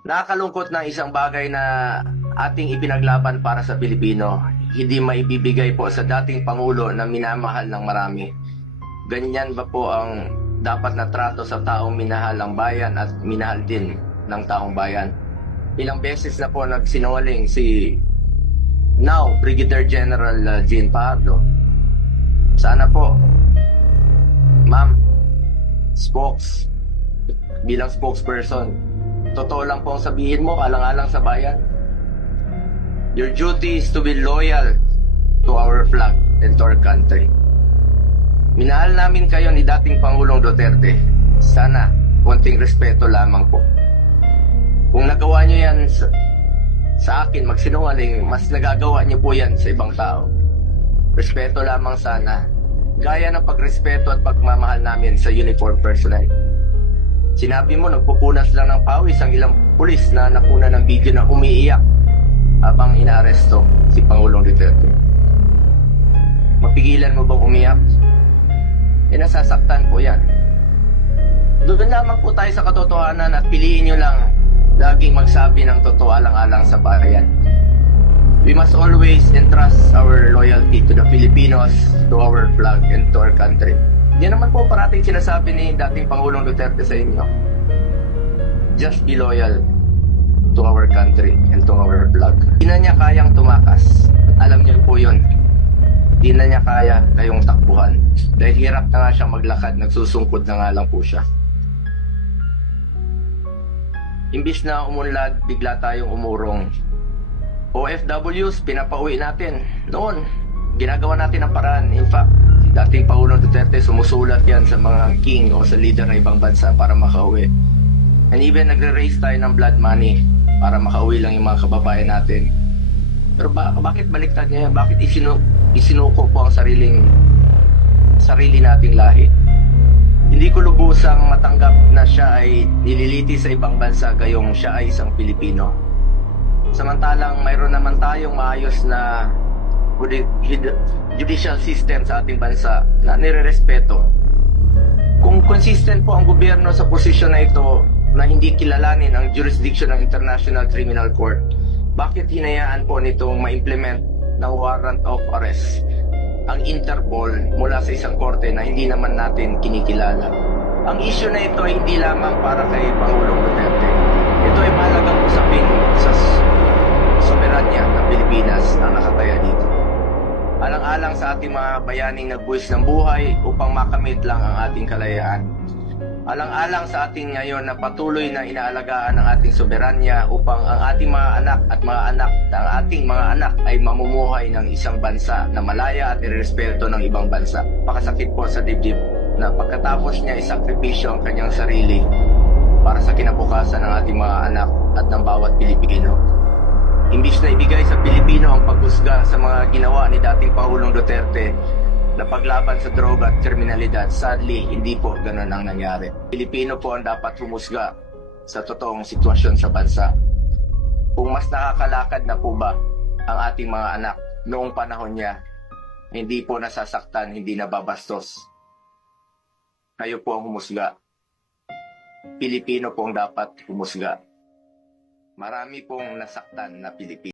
Nakakalungkot na isang bagay na ating ipinaglaban para sa Pilipino, hindi maibibigay po sa dating Pangulo na minamahal ng marami. Ganyan ba po ang dapat na trato sa taong minahal ang bayan at minahal din ng taong bayan? Ilang beses na po nagsinungaling si now Brigadier General Jean Pardo. Sana po, ma'am, bilang spokesperson, totoo lang po ang sabihin mo, alang-alang sa bayan. Your duty is to be loyal to our flag and to our country. Minahal namin kayo ni dating Pangulong Duterte. Sana, konting respeto lamang po. Kung nagawa nyo yan sa akin, magsinungaling, mas nagagawa nyo po yan sa ibang tao. Respeto lamang sana. Gaya ng pagrespeto at pagmamahal namin sa uniform personnel. Sinabi mo, nagpupunas lang ng pawis ang ilang pulis na nakuna ng video na umiiyak habang inaaresto si Pangulong Duterte. Mapigilan mo bang umiyak? Nasasaktan po yan. Doon lamang po tayo sa katotohanan at piliin nyo lang laging magsabi ng totoo alang-alang sa bayan. We must always entrust our loyalty to the Filipinos, to our flag, and to our country. Yan naman po parating sinasabi ni dating Pangulong Duterte sa inyo. Just be loyal to our country and to our flag. Di na niya kayang tumakas. Alam niyo po yun. Di na niya kaya kayong takbuhan. Dahil hirap na nga siyang maglakad, nagsusungkod na nga lang po siya. Imbis na umunlad, bigla tayong umurong. OFWs, pinapauwi natin. Noon, ginagawa natin ang paraan. In fact, si dating Pangulong Duterte sumusulat yan sa mga king o sa leader ng ibang bansa para makauwi. And even nagre-raise tayo ng blood money para makauwi lang yung mga kababayan natin. Pero bakit baliktad niya? Bakit isinuko po ang sarili nating lahi? Hindi ko lubusang matanggap na siya ay nililiti sa ibang bansa gayong siya ay isang Pilipino. Samantalang mayroon naman tayong maayos na judicial system sa ating bansa na nirerespeto. Kung consistent po ang gobyerno sa posisyon na ito na hindi kilalanin ang jurisdiction ng International Criminal Court, bakit hinayaan po nitong ma-implement ng warrant of arrest ang Interpol mula sa isang korte na hindi naman natin kinikilala? Ang issue na ito ay hindi lamang para kay Pangulong Duterte. Ito ay mahalagang usapin sa soberanya ng Pilipinas na nakataya dito. Alang-alang sa ating mga bayaning nagbuwis ng buhay upang makamit lang ang ating kalayaan. Alang-alang sa ating ngayon na patuloy na inaalagaan ang ating soberanya upang ang ating mga anak at ating mga anak ay mamumuhay ng isang bansa na malaya at irespeto ng ibang bansa. Pakasakit po sa dibdib na pagkatapos niya isakripisyo ang kanyang sarili para sa kinabukasan ng ating mga anak at ng bawat Pilipino. Imbis na ibigay sa Pilipino ang paghusga sa mga ginawa ni dating Pangulong Duterte na paglaban sa droga at kriminalidad, sadly, hindi po ganun ang nangyari. Pilipino po ang dapat humusga sa totoong sitwasyon sa bansa. Kung mas nakakalakad na po ba ang ating mga anak noong panahon niya, hindi po nasasaktan, hindi nababastos. Kayo po ang humusga. Pilipino po ang dapat humusga. Marami pong nasaktan na Pilipino.